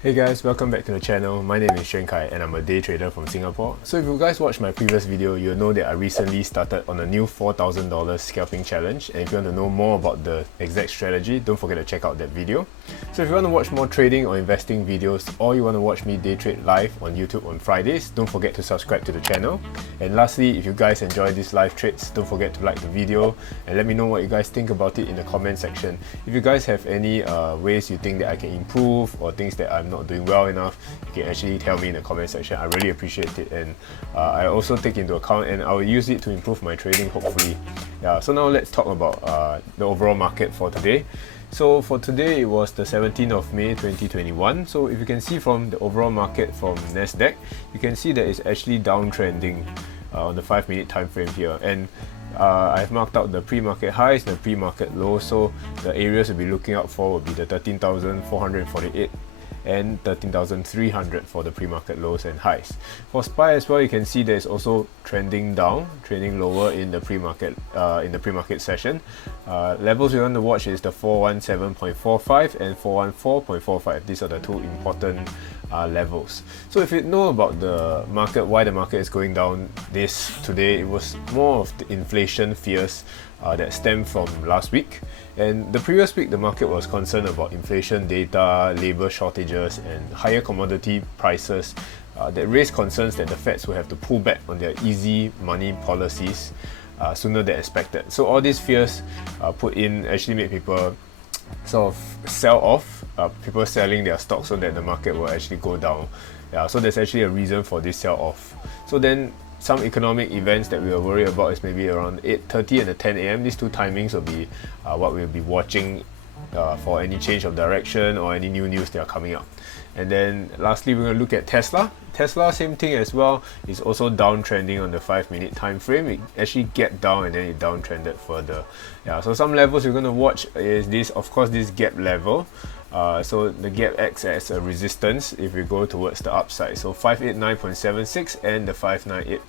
Hey guys, welcome back to the channel. My name is Xuan Kai and I'm a day trader from Singapore. So if you guys watched my previous video, you'll know that I recently started on a new $4,000 scalping challenge, and if you want to know more about the exact strategy, don't forget to check out that video. So if you want to watch more trading or investing videos, or you want to watch me day trade live on YouTube on Fridays, don't forget to subscribe to the channel. And lastly, if you guys enjoy these live trades, don't forget to like the video and let me know what you guys think about it in the comment section. If you guys have any ways you think that I can improve or things that I'm not doing well enough, you can actually tell me in the comment section. I really appreciate it, and I also take into account and I will use it to improve my trading, hopefully. Yeah, so now let's talk about the overall market for today. So for today, it was the 17th of May 2021. So if you can see from the overall market from Nasdaq, you can see that it's actually downtrending on the 5-minute time frame here, and I've marked out the pre-market highs, the pre-market lows. So the areas we'll be looking out for will be the 13,448 and 13,300 for the pre-market lows and highs. For SPY as well, you can see there's also trending down, trending lower in the pre-market session. Levels we want to watch is the 417.45 and 414.45. These are the two important levels. So if you know about the market, why the market is going down today, it was more of the inflation fears that stemmed from last week. And the previous week, the market was concerned about inflation data, labor shortages, and higher commodity prices that raised concerns that the Feds will have to pull back on their easy money policies sooner than expected. So all these fears put in actually made people sort of sell off, people selling their stocks so that the market will actually go down. Yeah, so there's actually a reason for this sell off. So then some economic events that we will worry about is maybe around 8:30 and the 10 a.m. These two timings will be what we'll be watching for any change of direction or any new news that are coming up. And then lastly, we're going to look at Tesla. Tesla, same thing as well, is also downtrending on the 5-minute time frame. It actually gapped down and then it downtrended further. Yeah, so some levels we're going to watch is this, of course, this gap level. So the gap acts as a resistance if we go towards the upside. So 589.76 and the 598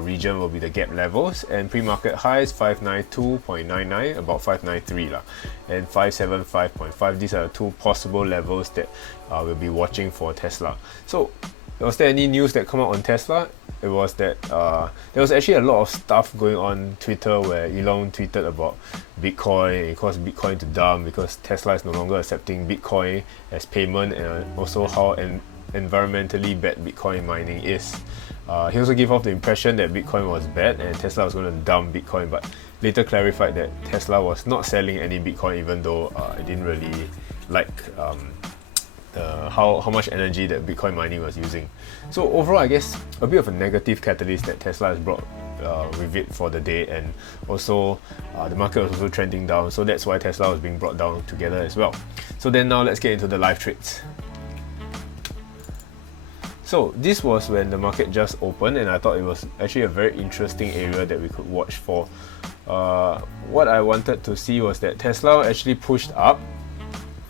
region will be the gap levels, and pre-market highs 592.99, about 593 lah, and 575.5. These are two possible levels that we'll be watching for Tesla. So was there any news that come out on Tesla? It was that there was actually a lot of stuff going on Twitter where Elon tweeted about Bitcoin. It caused Bitcoin to dump because Tesla is no longer accepting Bitcoin as payment, and also how environmentally bad Bitcoin mining is. He also gave off the impression that Bitcoin was bad and Tesla was going to dump Bitcoin, but later clarified that Tesla was not selling any Bitcoin, even though it didn't really like how much energy that Bitcoin mining was using. So overall, I guess a bit of a negative catalyst that Tesla has brought with it for the day, and also the market was also trending down, so that's why Tesla was being brought down together as well. So then now let's get into the live trades. So this was when the market just opened, and I thought it was actually a very interesting area that we could watch for. What I wanted to see was that Tesla actually pushed up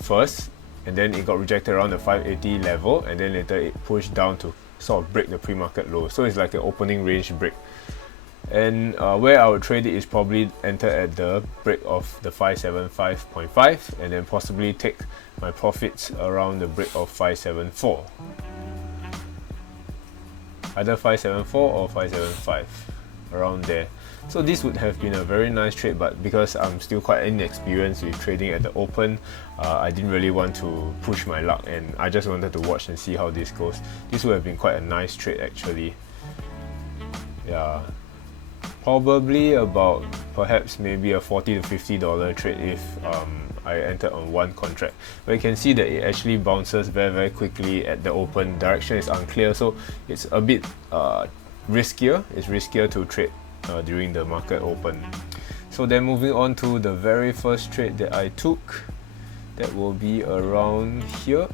first, and then it got rejected around the 580 level, and then later it pushed down to sort of break the pre-market low. So it's like an opening range break. And where I would trade it is probably enter at the break of the 575.5, and then possibly take my profits around the break of 574. Either 574 or 575, around there. So this would have been a very nice trade, but because I'm still quite inexperienced with trading at the open, I didn't really want to push my luck, and I just wanted to watch and see how this goes. This would have been quite a nice trade actually. Yeah, probably about perhaps maybe a $40 to $50 trade if I entered on one contract. But you can see that it actually bounces very quickly at the open. Direction is unclear, so it's a bit riskier. It's riskier to trade during the market open. So then moving on to the very first trade that I took, that will be around here.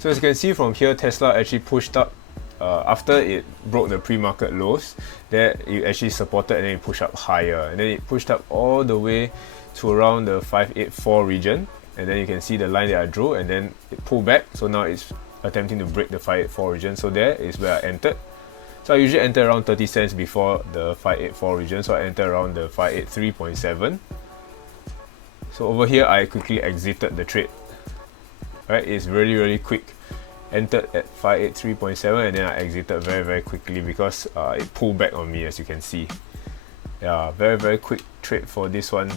So as you can see from here, Tesla actually pushed up after it broke the pre-market lows. There it actually supported and then it pushed up higher, and then it pushed up all the way to around the 584 region, and then you can see the line that I drew, and then it pulled back. So now it's attempting to break the 584 region. So there is where I entered. So I usually enter around 30 cents before the 584 region, so I enter around the 583.7. So over here I quickly exited the trade. right? It's really quick. Entered at 583.7 and then I exited very quickly because it pulled back on me, as you can see. Yeah, very quick trade for this one.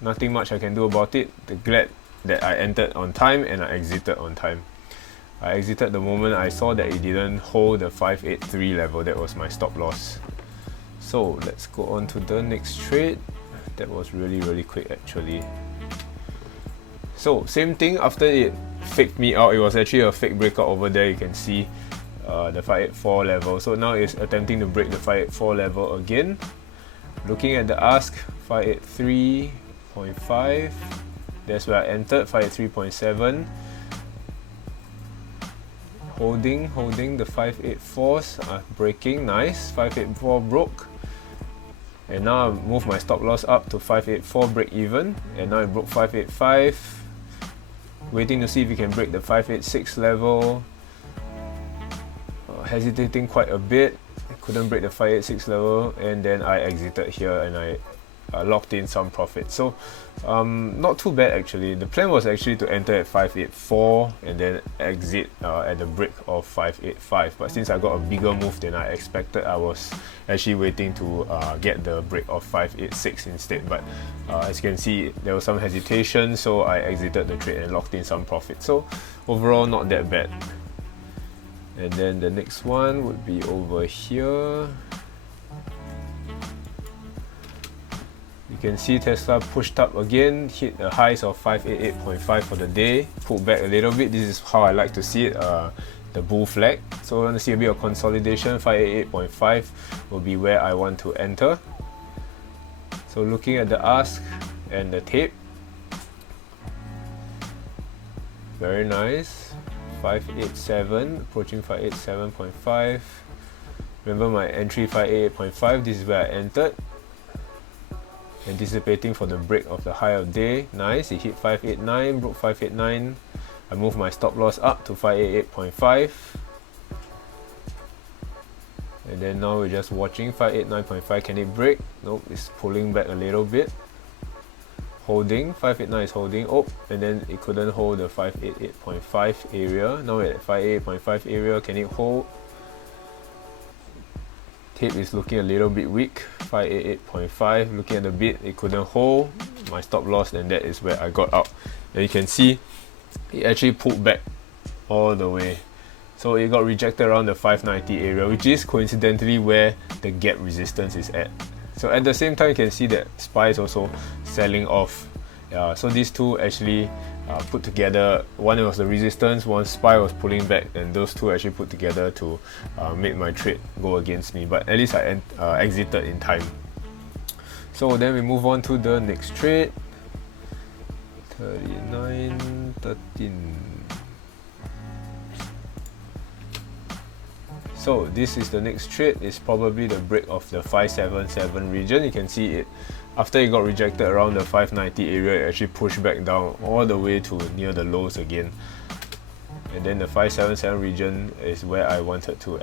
Nothing much I can do about it. Glad that I entered on time and I exited on time. I exited the moment I saw that it didn't hold the 583 level. That was my stop loss. So let's go on to the next trade. That was really quick actually. So same thing, after it faked me out, it was actually a fake breakout over there. You can see the 584 level. So now it's attempting to break the 584 level again. Looking at the ask, 583.5. That's where I entered, 583.7. Holding the 584s are breaking, nice. 584 broke. And now I move my stop loss up to 584 break even. And now it broke 585. Waiting to see if we can break the 586 level. Hesitating quite a bit. Couldn't break the 586 level, and then I exited here and I locked in some profit. So not too bad actually. The plan was actually to enter at 584 and then exit at the break of 585, but since I got a bigger move than I expected, I was actually waiting to get the break of 586 instead. But as you can see, there was some hesitation, so I exited the trade and locked in some profit. So overall, not that bad. And then the next one would be over here. You can see Tesla pushed up again, hit the highs of 588.5 for the day, pulled back a little bit. This is how I like to see it, the bull flag. So I want to see a bit of consolidation. 588.5 will be where I want to enter. So looking at the ask and the tape, very nice. 587, approaching 587.5. Remember my entry 588.5, this is where I entered. Anticipating for the break of the high of day. Nice, it hit 589, broke 589. I moved my stop loss up to 588.5. And then now we're just watching 589.5. Can it break? Nope, it's pulling back a little bit. Holding, 589 is holding, oh, and then it couldn't hold the 588.5 area. Now we're at 588.5 area, can it hold? Tape is looking a little bit weak, 588.5, looking at the bid, it couldn't hold. My stop loss, and that is where I got out. And you can see, it actually pulled back all the way. So it got rejected around the 590 area, which is coincidentally where the gap resistance is at. So at the same time, you can see that SPY is also selling off. So these two actually put together. One was the resistance, one SPY was pulling back, and those two actually put together to make my trade go against me. But at least I exited in time. So then we move on to the next trade. 39.13. So this is the next trade. It's probably the break of the 577 region. You can see it, after it got rejected around the 590 area, it actually pushed back down all the way to near the lows again. And then the 577 region is where I wanted to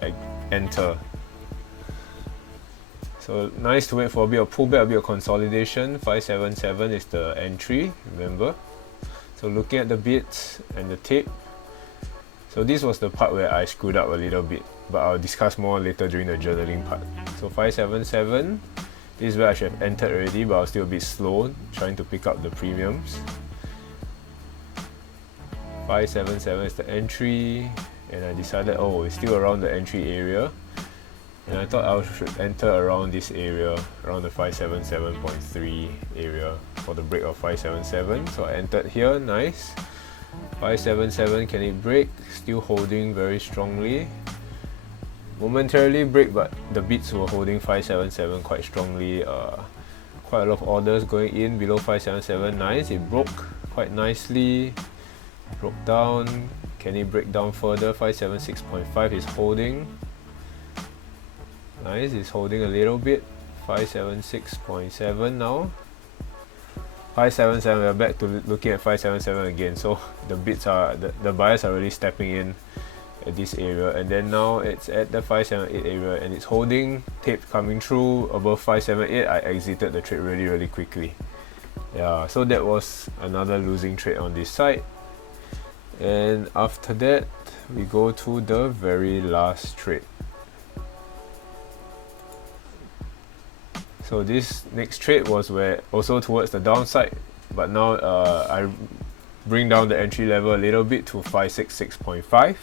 enter. So nice to wait for a bit of pullback, a bit of consolidation. 577 is the entry, remember. So looking at the bids and the tape. So this was the part where I screwed up a little bit, but I'll discuss more later during the journaling part. So 577, this is where I should have entered already, but I was still a bit slow trying to pick up the premiums. 577 is the entry, and I decided, oh, it's still around the entry area. And I thought I should enter around this area, around the 577.3 area for the break of 577. So I entered here, nice. 577, can it break? Still holding very strongly. Momentarily break, but the bids were holding 577 quite strongly. Quite a lot of orders going in below 577. Nice, it broke quite nicely. Broke down. Can it break down further? 576.5 is holding. Nice, it's holding a little bit. 576.7 now. 577, we're back to looking at 577 again. So the bids are, the buyers are really stepping in at this area, and then now it's at the 578 area and it's holding. Tape coming through above 578. I exited the trade really quickly. Yeah, so that was another losing trade on this side. And after that, we go to the very last trade. So this next trade was where also towards the downside, but now I bring down the entry level a little bit to 566.5.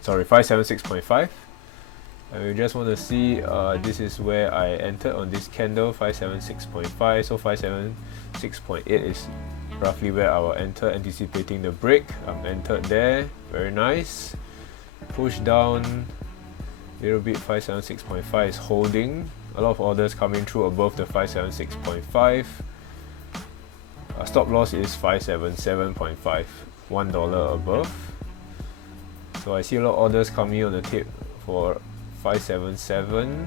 Sorry, 576.5. And we just want to see, this is where I entered on this candle, 576.5. So 576.8 is roughly where I will enter, anticipating the break. I'm entered there, very nice. Push down a little bit, 576.5 is holding. A lot of orders coming through above the 576.5. Stop loss is 577.5, $1 above. So I see a lot of orders coming on the tape for 577.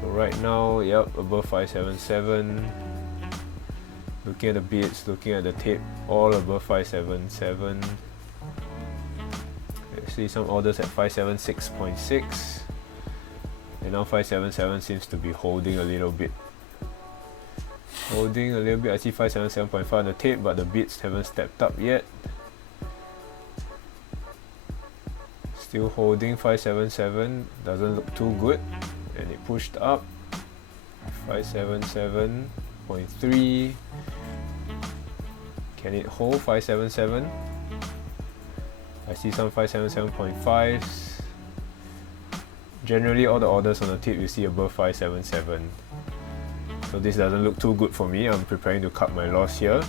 So right now, yep, above 577. Looking at the bids, looking at the tape, all above 577. I see some orders at 576.6. And now 577 seems to be holding a little bit. Holding a little bit. I see 577.5 on the tape, but the bids haven't stepped up yet. Still holding 577, doesn't look too good, and it pushed up 577.3. Can it hold 577? I see some 577.5s. Generally all the orders on the tip you see above 577, so this doesn't look too good for me. I'm preparing to cut my loss here.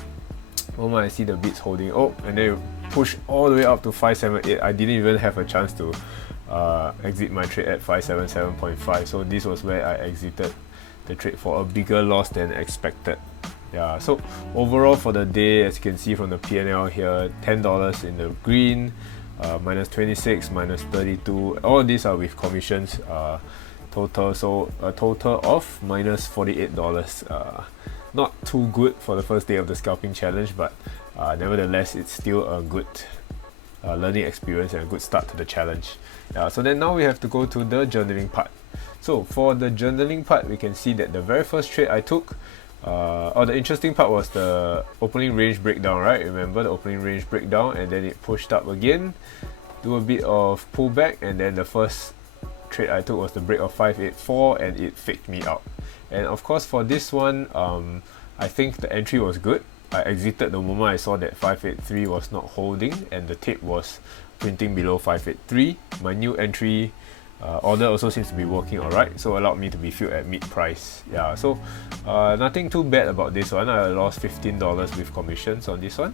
Moment I see the bids holding, oh, and then it pushed all the way up to 578. I didn't even have a chance to exit my trade at 577.5, so this was where I exited the trade for a bigger loss than expected. Yeah, so overall for the day, as you can see from the P&L here, $10 in the green, minus 26, minus 32. All these are with commissions total, so a total of minus $48. Not too good for the first day of the scalping challenge, but nevertheless it's still a good learning experience and a good start to the challenge. So then now we have to go to the journaling part. So for the journaling part, we can see that the very first trade I took, the interesting part was the opening range breakdown, right? Remember the opening range breakdown, and then it pushed up again, do a bit of pullback, and then the first trade I took was the break of 584, and it faked me out. And of course for this one, I think the entry was good. I exited the moment I saw that 583 was not holding and the tape was printing below 583. My new entry order also seems to be working alright, so allowed me to be filled at mid price. Yeah, so nothing too bad about this one. I lost $15 with commissions on this one.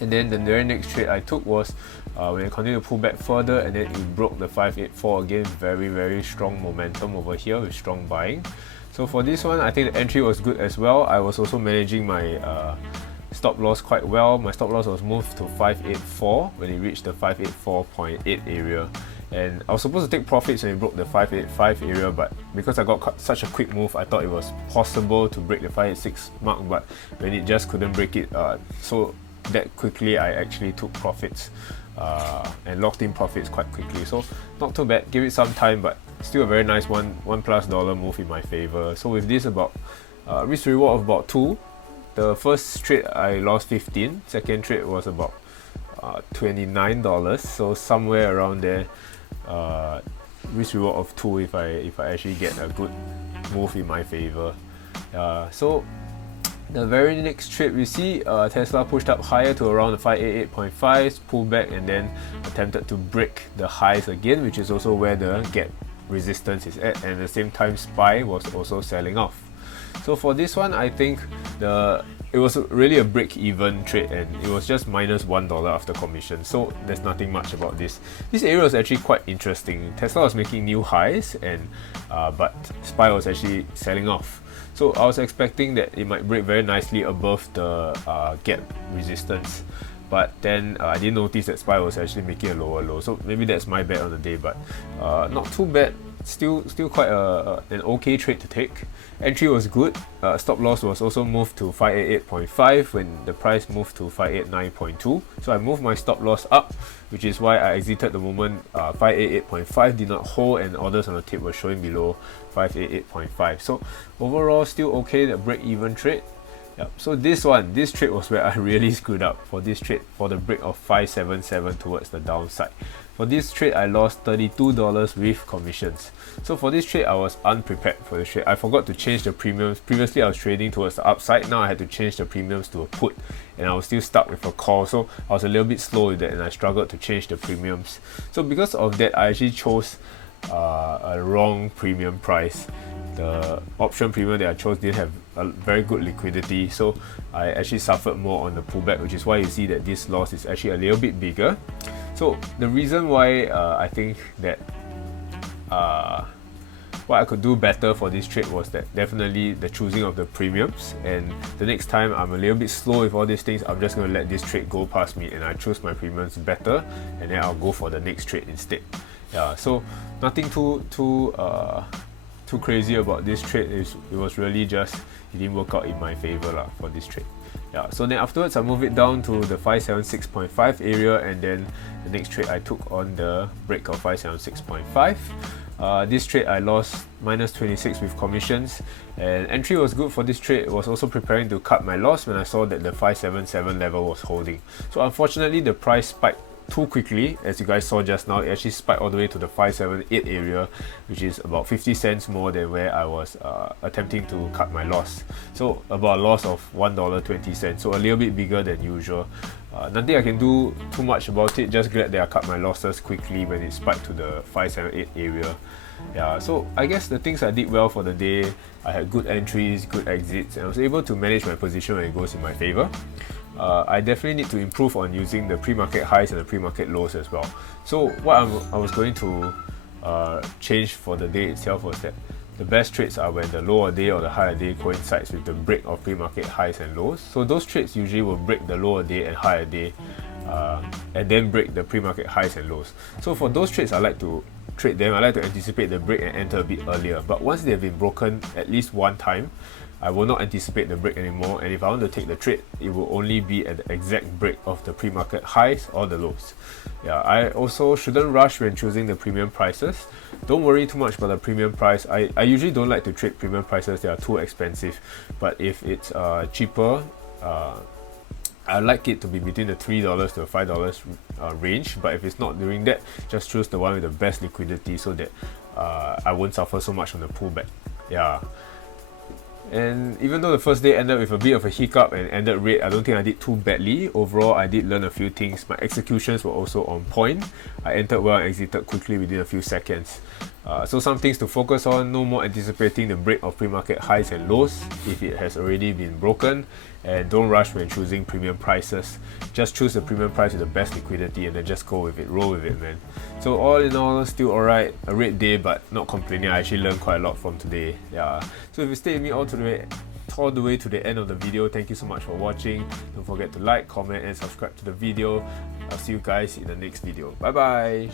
And then the very next trade I took was when I continued to pull back further, and then it broke the 584 again. Very strong momentum over here with strong buying. So for this one, I think the entry was good as well. I was also managing my stop loss quite well. My stop loss was moved to 584 when it reached the 584.8 area. And I was supposed to take profits when it broke the 585 area, but because I got such a quick move, I thought it was possible to break the 586 mark, but when it just couldn't break it, so that quickly I actually took profits and locked in profits quite quickly. So not too bad, give it some time, but still a very nice $1+ move in my favor. So with this, about risk reward of about 2. The first trade I lost 15, second trade was about $29, so somewhere around there, risk reward of 2 if I actually get a good move in my favor. So the very next trade we see, Tesla pushed up higher to around the 588.5, pulled back, and then attempted to break the highs again, which is also where the gap resistance is at, and at the same time SPY was also selling off. So for this one, I think it was really a break-even trade, and it was just minus $1 after commission, so there's nothing much about this. This area was actually quite interesting. Tesla was making new highs, and but SPY was actually selling off. So I was expecting that it might break very nicely above the gap resistance, but then I didn't notice that SPY was actually making a lower low. So maybe that's my bet on the day, but not too bad. Still quite an okay trade to take. Entry was good. Stop loss was also moved to 588.5 when the price moved to 589.2. So I moved my stop loss up, which is why I exited the moment 588.5 did not hold, and orders on the tip were showing below 588.5. So overall, still okay. The break-even trade. Yep. So this trade was where I really screwed up for this trade, for the break of 577 towards the downside. For this trade, I lost $32 with commissions. So for this trade, I was unprepared for the trade. I forgot to change the premiums. Previously, I was trading towards the upside. Now I had to change the premiums to a put, and I was still stuck with a call. So I was a little bit slow with that, and I struggled to change the premiums. So because of that, I actually chose a wrong premium price. The option premium that I chose didn't have a very good liquidity, so I actually suffered more on the pullback, which is why you see that this loss is actually a little bit bigger. So the reason why I think that what I could do better for this trade was that definitely the choosing of the premiums, and the next time I'm a little bit slow with all these things, I'm just going to let this trade go past me and I choose my premiums better, and then I'll go for the next trade instead. Yeah, so nothing too crazy about this trade. It was really just it didn't work out in my favor for this trade. Yeah, so then afterwards I move it down to the 576.5 area, and then the next trade I took on the break of 576.5. This trade I lost -26 with commissions, and entry was good for this trade. It was also preparing to cut my loss when I saw that the 577 level was holding. So unfortunately the price spiked too quickly. As you guys saw just now, it actually spiked all the way to the 578 area, which is about 50 cents more than where I was attempting to cut my loss. So about a loss of $1.20, so a little bit bigger than usual. Nothing I can do too much about it, just glad that I cut my losses quickly when it spiked to the 578 area. Yeah, so I guess the things I did well for the day, I had good entries, good exits, and I was able to manage my position when it goes in my favor. I definitely need to improve on using the pre-market highs and the pre-market lows as well. So what I was going to change for the day itself was that the best trades are when the lower day or the higher day coincides with the break of pre-market highs and lows. So those trades usually will break the lower day and higher day, and then break the pre-market highs and lows. So for those trades, I like to trade them. I like to anticipate the break and enter a bit earlier. But once they have been broken at least one time, I will not anticipate the break anymore, and if I want to take the trade, it will only be at the exact break of the pre-market highs or the lows. Yeah, I also shouldn't rush when choosing the premium prices. Don't worry too much about the premium price. I usually don't like to trade premium prices, they are too expensive. But if it's cheaper, I like it to be between the $3 to $5 range. But if it's not during that, just choose the one with the best liquidity so that I won't suffer so much on the pullback. Yeah. And even though the first day ended with a bit of a hiccup and ended red, I don't think I did too badly. Overall, I did learn a few things. My executions were also on point. I entered well and exited quickly within a few seconds. So some things to focus on: no more anticipating the break of pre-market highs and lows if it has already been broken, and don't rush when choosing premium prices. Just choose the premium price with the best liquidity and then just go with it, roll with it, man. So all in all, still alright, a red day but not complaining. I actually learned quite a lot from today. Yeah. So if you stay with me all the way to the end of the video, thank you so much for watching. Don't forget to like, comment and subscribe to the video. I'll see you guys in the next video. Bye bye.